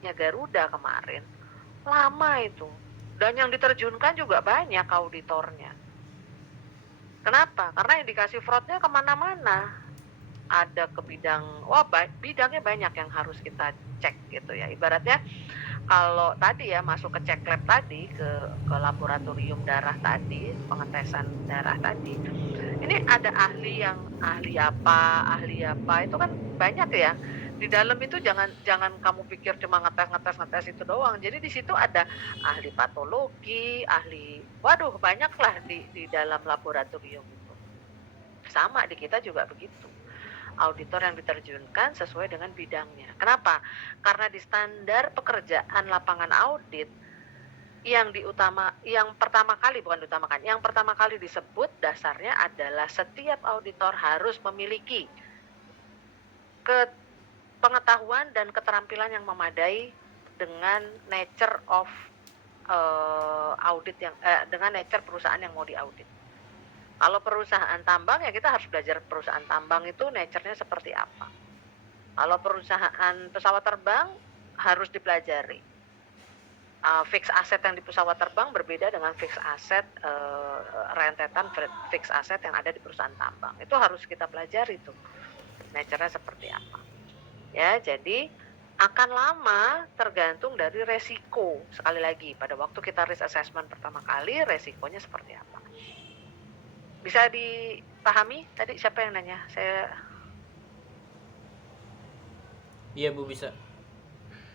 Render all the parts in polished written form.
auditnya Garuda kemarin, lama itu. Dan yang diterjunkan juga banyak auditornya. Kenapa? Karena indikasi fraudnya kemana-mana. Ada ke bidang, bidangnya banyak yang harus kita cek gitu ya. Ibaratnya kalau tadi ya masuk ke cek lab tadi, ke laboratorium darah tadi, pengetesan darah tadi, ini ada ahli apa, itu kan banyak ya. Di dalam itu jangan kamu pikir cuma ngetes itu doang. Jadi di situ ada ahli patologi, waduh banyak lah di dalam laboratorium itu. Sama di kita juga begitu. Auditor yang diterjunkan sesuai dengan bidangnya. Kenapa? Karena di standar pekerjaan lapangan audit yang pertama kali disebut dasarnya adalah setiap auditor harus memiliki pengetahuan dan keterampilan yang memadai dengan nature of dengan nature perusahaan yang mau diaudit. Kalau perusahaan tambang ya kita harus belajar perusahaan tambang itu nature-nya seperti apa. Kalau perusahaan pesawat terbang harus dipelajari. Fixed asset yang di pesawat terbang berbeda dengan fixed asset rentetan fixed asset yang ada di perusahaan tambang. Itu harus kita pelajari tuh. Nature-nya seperti apa. Ya, jadi akan lama tergantung dari resiko. Sekali lagi, pada waktu kita risk assessment pertama kali, resikonya seperti apa. Bisa dipahami? Tadi siapa yang nanya? Iya Bu, bisa.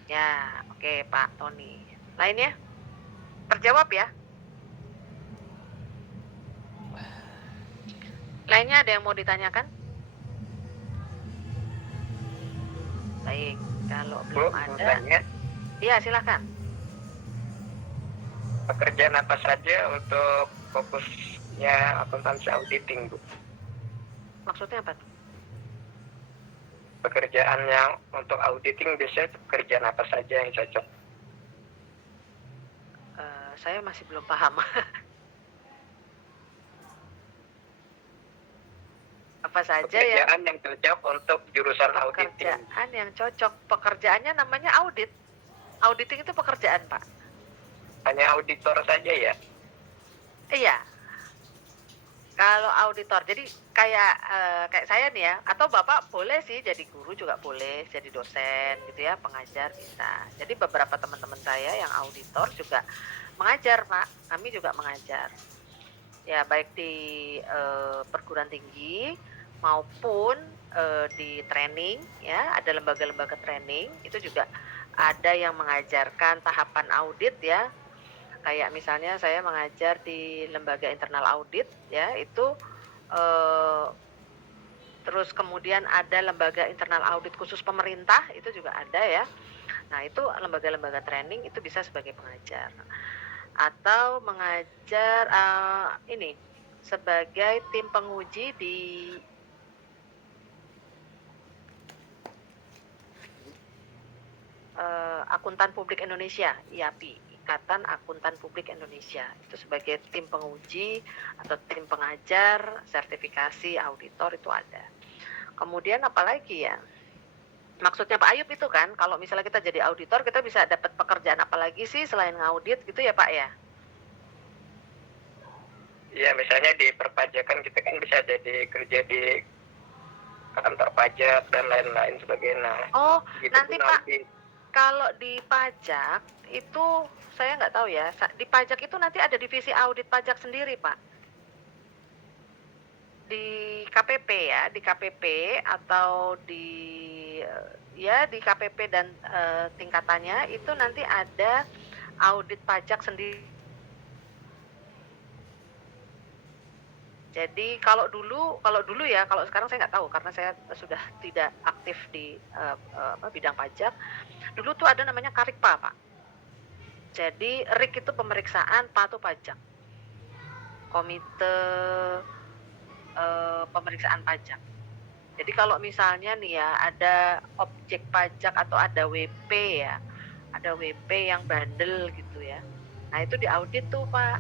Ya, oke Pak Tony. Lainnya? Terjawab ya? Lainnya ada yang mau ditanyakan? Baik, kalau belum ada. Iya, silakan. Pekerjaan apa saja untuk fokusnya akuntansi auditing, Bu? Maksudnya apa tuh? Pekerjaan yang untuk auditing biasanya pekerjaan apa saja yang cocok? Saya masih belum paham. Apa saja pekerjaan yang cocok untuk jurusan auditing? Pekerjaan yang cocok. Pekerjaannya namanya audit. Auditing itu pekerjaan, Pak. Hanya auditor saja ya? Iya. Kalau auditor, jadi kayak saya nih ya, atau Bapak boleh sih jadi guru juga boleh, jadi dosen gitu ya, pengajar bisa. Jadi beberapa teman-teman saya yang auditor juga mengajar, Pak. Kami juga mengajar. Ya, baik di perguruan tinggi maupun di training ya, ada lembaga-lembaga training, itu juga ada yang mengajarkan tahapan audit ya. Kayak misalnya saya mengajar di lembaga internal audit ya, itu terus kemudian ada lembaga internal audit khusus pemerintah, itu juga ada ya. Nah, itu lembaga-lembaga training itu bisa sebagai pengajar. Atau mengajar ini sebagai tim penguji di Akuntan Publik Indonesia, IAPI, Ikatan Akuntan Publik Indonesia. Itu sebagai tim penguji atau tim pengajar, sertifikasi auditor itu ada. Kemudian apalagi ya? Maksudnya Pak Ayub itu kan, kalau misalnya kita jadi auditor, kita bisa dapat pekerjaan apa lagi sih selain ngaudit gitu ya Pak ya? Iya, misalnya di perpajakan kita kan bisa jadi kerja di kantor pajak dan lain-lain sebagainya. Oh, gitu, nanti Pak, kalau di pajak itu saya nggak tahu ya. Di pajak itu nanti ada divisi audit pajak sendiri, Pak. Di KPP ya, di KPP atau di KPP dan tingkatannya itu nanti ada audit pajak sendiri. Jadi kalau dulu ya, kalau sekarang saya nggak tahu karena saya sudah tidak aktif di bidang pajak. Dulu tuh ada namanya Karikpa, Pak. Jadi RIK itu pemeriksaan patuh pajak. Komite pemeriksaan pajak. Jadi kalau misalnya nih ya ada objek pajak atau ada WP ya, ada WP yang bandel gitu ya. Nah itu diaudit tuh Pak.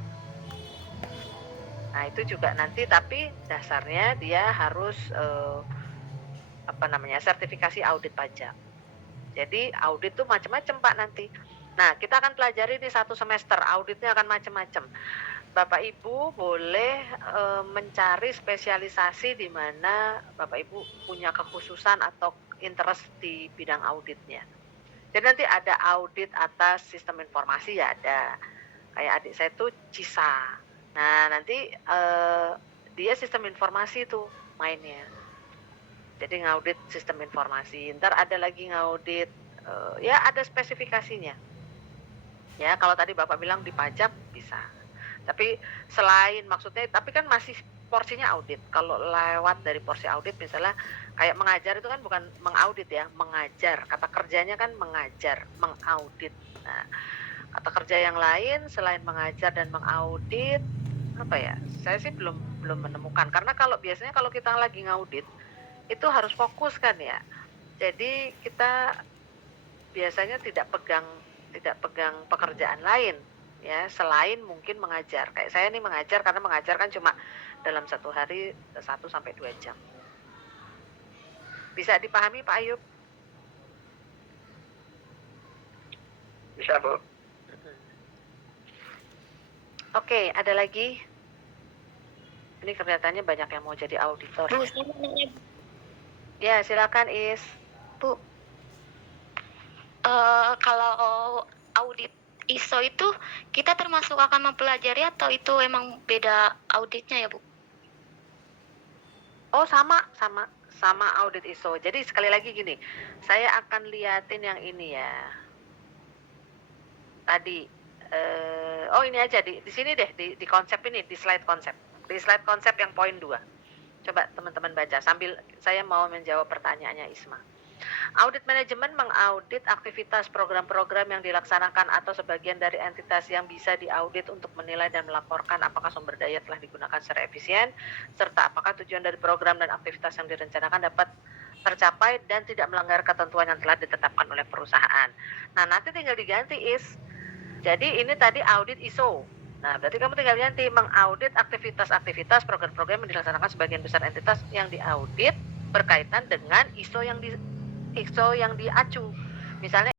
Nah itu juga nanti tapi dasarnya dia harus sertifikasi audit pajak. Jadi audit tuh macam-macam Pak nanti. Nah, kita akan pelajari di 1 semester, auditnya akan macam-macam. Bapak Ibu boleh mencari spesialisasi di mana Bapak Ibu punya kekhususan atau interest di bidang auditnya. Jadi nanti ada audit atas sistem informasi ya ada. Kayak adik saya tuh CISA. Nah, nanti dia sistem informasi tuh mainnya. Jadi ngaudit sistem informasi. Ntar ada lagi ngaudit ya ada spesifikasinya. Ya, kalau tadi Bapak bilang di pajak bisa. Tapi selain maksudnya, tapi kan masih porsinya audit. Kalau lewat dari porsi audit misalnya kayak mengajar itu kan bukan mengaudit ya, mengajar. Kata kerjanya kan mengajar, mengaudit. Nah, kata kerja yang lain selain mengajar dan mengaudit apa ya? Saya sih belum menemukan. Karena kalau biasanya kalau kita lagi ngaudit itu harus fokus kan ya. Jadi kita biasanya tidak pegang pekerjaan lain ya selain mungkin mengajar. Kayak saya nih mengajar karena mengajar kan cuma dalam 1 hari 1 sampai 2 jam. Bisa dipahami Pak Ayub? Bisa Bu. Oke, ada lagi? Ini kelihatannya banyak yang mau jadi auditor. Bu, saya mau nanya, Bu. Ya, silakan Is. Bu, kalau audit ISO itu kita termasuk akan mempelajari atau itu emang beda auditnya ya Bu? Oh sama audit ISO. Jadi sekali lagi gini, saya akan liatin yang ini ya. Tadi, oh ini aja di sini deh di konsep ini, di slide konsep yang poin 2. Coba teman-teman baca sambil saya mau menjawab pertanyaannya Isma. Audit manajemen mengaudit aktivitas program-program yang dilaksanakan atau sebagian dari entitas yang bisa diaudit untuk menilai dan melaporkan apakah sumber daya telah digunakan secara efisien, serta apakah tujuan dari program dan aktivitas yang direncanakan dapat tercapai dan tidak melanggar ketentuan yang telah ditetapkan oleh perusahaan. Nah, nanti tinggal diganti Is. Jadi ini tadi audit ISO. Nah, berarti kamu tinggal ganti mengaudit aktivitas program-program yang dilaksanakan sebagian besar entitas yang diaudit berkaitan dengan ISO yang diacu. Misalnya